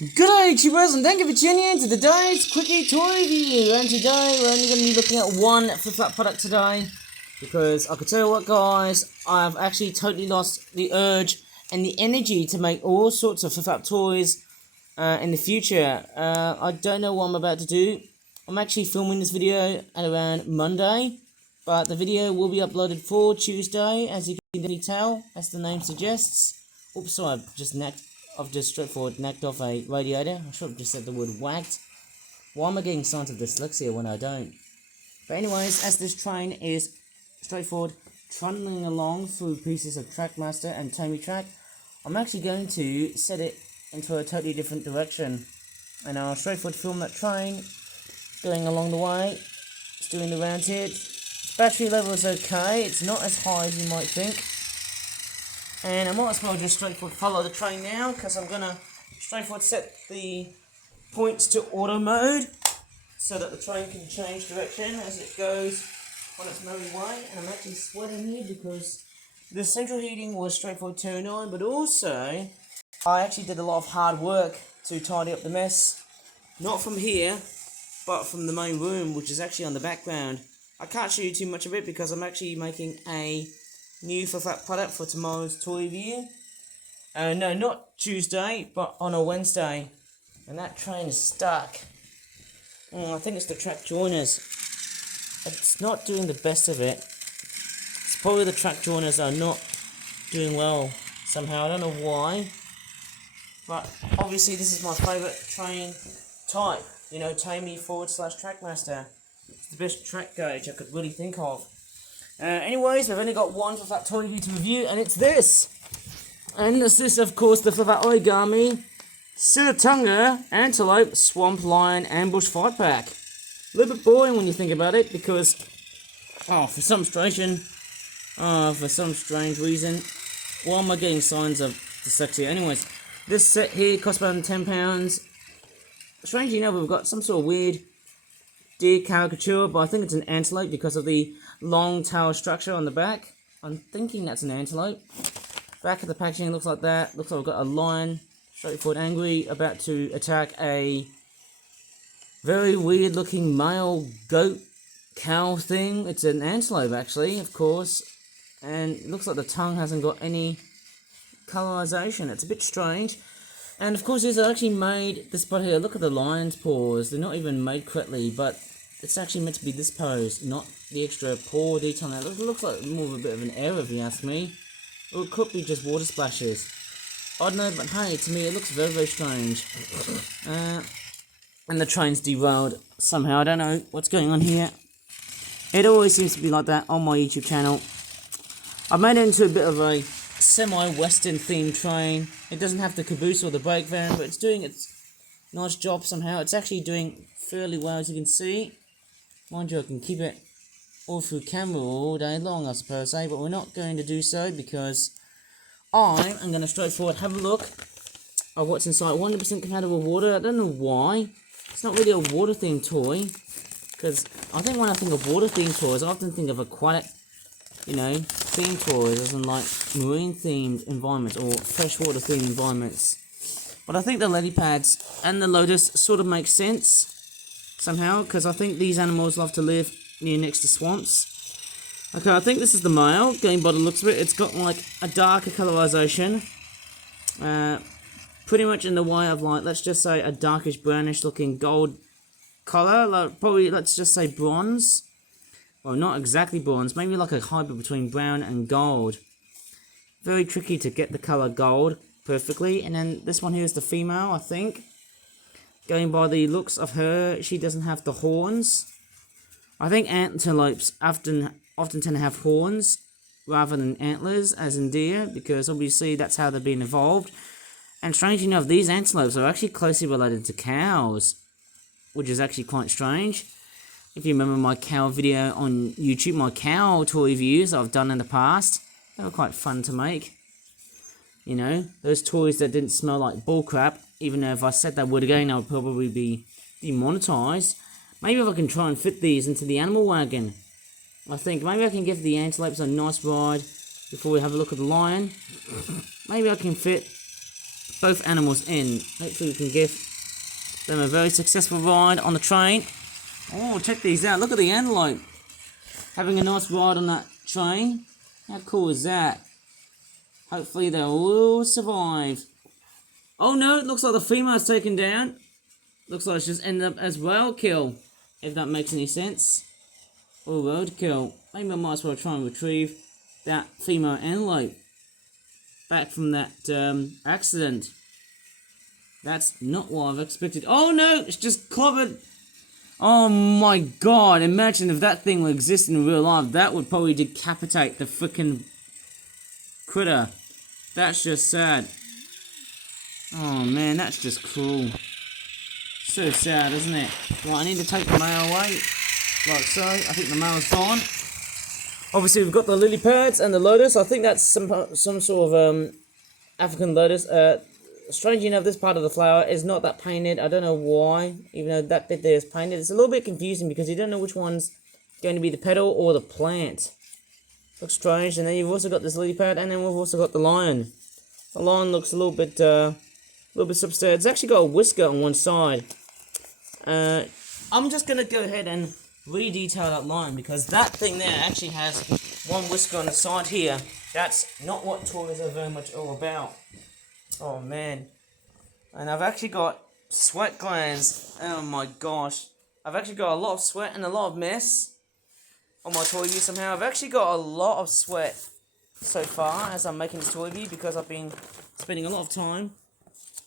Good day, YouTubers, and thank you for tuning in to today's Quickie Toy Review. And today we're only going to be looking at one flip-flop product today, because I can tell you what, guys, I've actually totally lost the urge and the energy to make all sorts of flip-flop toys in the future. I don't know what I'm about to do. I'm actually filming this video at around Monday, but the video will be uploaded for Tuesday, as you can definitely tell, as the name suggests. Oops, sorry, I've just straightforward knocked off a radiator. I should have just said the word whacked. Why am I getting signs of dyslexia when I don't? But anyways, as this train is straightforward trundling along through pieces of Trackmaster and Tommy Track, I'm actually going to set it into a totally different direction. And I'll straightforward film that train going along the way. It's doing the round here. Battery level is okay. It's not as high as you might think. And I might as well just straightforward follow the train now, because I'm going to straightforward set the points to auto mode so that the train can change direction as it goes on its merry way. And I'm actually sweating here because the central heating was straightforward turned on, but also I actually did a lot of hard work to tidy up the mess, not from here but from the main room, which is actually on the background. I can't show you too much of it because I'm actually making a new flip-flop product for tomorrow's toy review. No, not Tuesday, but on a Wednesday. And that train is stuck. I think it's the track joiners. It's not doing the best of it. It's probably the track joiners are not doing well somehow. I don't know why. But obviously this is my favourite train type. You know, Tamey / Trackmaster. It's the best track gauge I could really think of. Anyways, we've only got one flip-flop toy review to review, and it's this. And this is, of course, the flip-flop Origami Sitatunga Antelope Swamp Lion Ambush Fight Pack. A little bit boring when you think about it, because, for some strange reason, why am I getting signs of dyslexia? Anyways, this set here costs about £10. Strangely enough, we've got some sort of weird deer caricature, but I think it's an antelope because of the long tail structure on the back. I'm thinking that's an antelope. Back of the packaging looks like that. Looks like we've got a lion, straightforward angry, about to attack a very weird looking male goat cow thing. It's an antelope actually, of course. And it looks like the tongue hasn't got any colorization. It's a bit strange. And of course, these are actually made, this part here, look at the lion's paws. They're not even made correctly, but it's actually meant to be this pose, not the extra paw detail. Now, it looks like more of a bit of an error, if you ask me. Or it could be just water splashes. I don't know, but hey, to me it looks very, very strange. And the train's derailed somehow. I don't know what's going on here. It always seems to be like that on my YouTube channel. I've made it into a bit of a semi-western themed train. It doesn't have the caboose or the brake van, but it's doing its nice job somehow. It's actually doing fairly well, as you can see. Mind you, I can keep it all through camera all day long, I suppose, but we're not going to do so because I am going to straightforward have a look at what's inside. 100% compatible water. I don't know why. It's not really a water themed toy, because I think when I think of water themed toys, I often think of aquatic, themed toys, as in like marine themed environments or freshwater themed environments. But I think the lily pads and the lotus sort of make sense somehow, because I think these animals love to live next to swamps. Okay, I think this is the male, going by the looks of it. It's got like a darker colorization, pretty much in the way of like, let's just say a darkish brownish looking gold color, like probably let's just say bronze. Well, not exactly bronze, maybe like a hybrid between brown and gold. Very tricky to get the color gold perfectly. And then this one here is the female, I think. Going by the looks of her, she doesn't have the horns. I think antelopes often tend to have horns rather than antlers, as in deer, because obviously that's how they've been evolved. And strangely enough, these antelopes are actually closely related to cows, which is actually quite strange. If you remember my cow video on YouTube, my cow toy reviews I've done in the past, they were quite fun to make. You know, those toys that didn't smell like bullcrap, even though if I said that word again, I would probably be demonetized. Maybe if I can try and fit these into the animal wagon. I think maybe I can give the antelopes a nice ride before we have a look at the lion. Maybe I can fit both animals in. Hopefully we can give them a very successful ride on the train. Oh, check these out. Look at the antelope. Having a nice ride on that train. How cool is that? Hopefully they will survive. Oh no, it looks like the female's taken down. Looks like it's just ended up as roadkill, if that makes any sense. Or roadkill. Maybe I might as well try and retrieve that female antelope back from that accident. That's not what I've expected. Oh no, it's just clobbered. Oh my god, imagine if that thing would exist in real life. That would probably decapitate the freaking critter. That's just sad. Oh man, that's just cruel. So sad, isn't it? Right, I need to take the male away. Like so. I think the male's gone. Obviously, we've got the lily pads and the lotus. I think that's some sort of African lotus. Strangely enough, this part of the flower is not that painted. I don't know why, even though that bit there is painted. It's a little bit confusing because you don't know which one's going to be the petal or the plant. Looks strange. And then you've also got this lily pad, and then we've also got the lion. The lion looks a little bit substandard. It's actually got a whisker on one side. I'm just gonna go ahead and re-detail that lion because that thing there actually has one whisker on the side here. That's not what toys are very much all about. Oh man. And I've actually got sweat glands. Oh my gosh. I've actually got a lot of sweat and a lot of mess on my toy view somehow. I've actually got a lot of sweat so far as I'm making this toy view because I've been spending a lot of time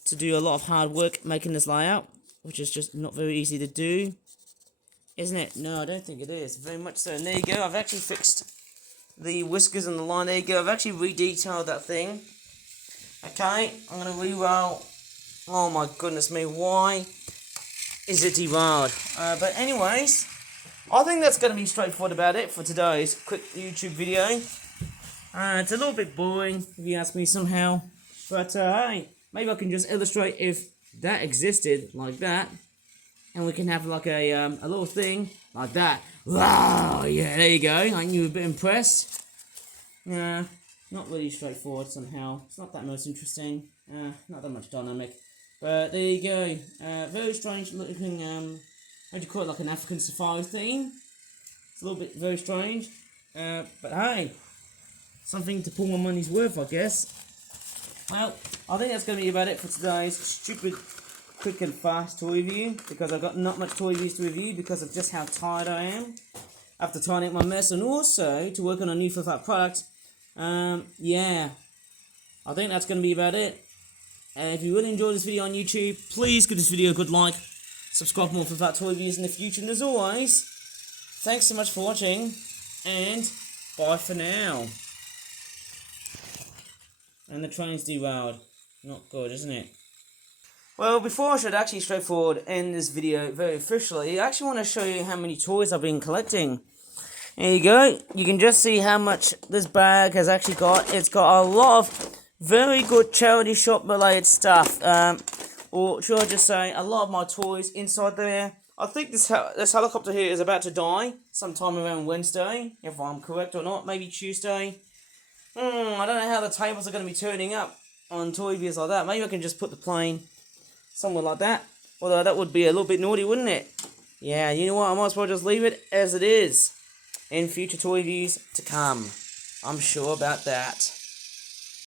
to do a lot of hard work making this layout, which is just not very easy to do. Isn't it? No, I don't think it is. Very much so. And there you go. I've actually fixed the whiskers on the line. There you go. I've actually re-detailed that thing. Okay, I'm going to re-roll. Oh my goodness me, why is it derailed? But anyways, I think that's going to be straightforward about it for today's quick YouTube video. It's a little bit boring, if you ask me somehow. But hey, maybe I can just illustrate if that existed like that. And we can have like a little thing like that. Wow, yeah, there you go. I knew you were a bit impressed. Yeah. Not really straightforward somehow. It's not that most interesting. Not that much dynamic. But there you go. Very strange looking, how do you call it, like an African safari theme. It's a little bit very strange. But hey, something to pull my money's worth, I guess. Well, I think that's going to be about it for today's stupid, quick and fast toy review. Because I've got not much toy reviews to review because of just how tired I am. After tidying up my mess and also to work on a new flip-out product. Yeah, I think that's going to be about it. If you really enjoyed this video on YouTube, please give this video a good like, subscribe for more for that toy reviews in the future, and as always, thanks so much for watching, and bye for now. And the train's derailed. Not good, isn't it? Well, before I should actually straightforward end this video very officially, I actually want to show you how many toys I've been collecting. There you go. You can just see how much this bag has actually got. It's got a lot of very good charity shop related stuff. Or should I just say, a lot of my toys inside there. I think this helicopter here is about to die sometime around Wednesday, if I'm correct or not. Maybe Tuesday. I don't know how the tables are going to be turning up on toy views like that. Maybe I can just put the plane somewhere like that. Although that would be a little bit naughty, wouldn't it? Yeah, you know what? I might as well just leave it as it is. In future toy reviews to come. I'm sure about that.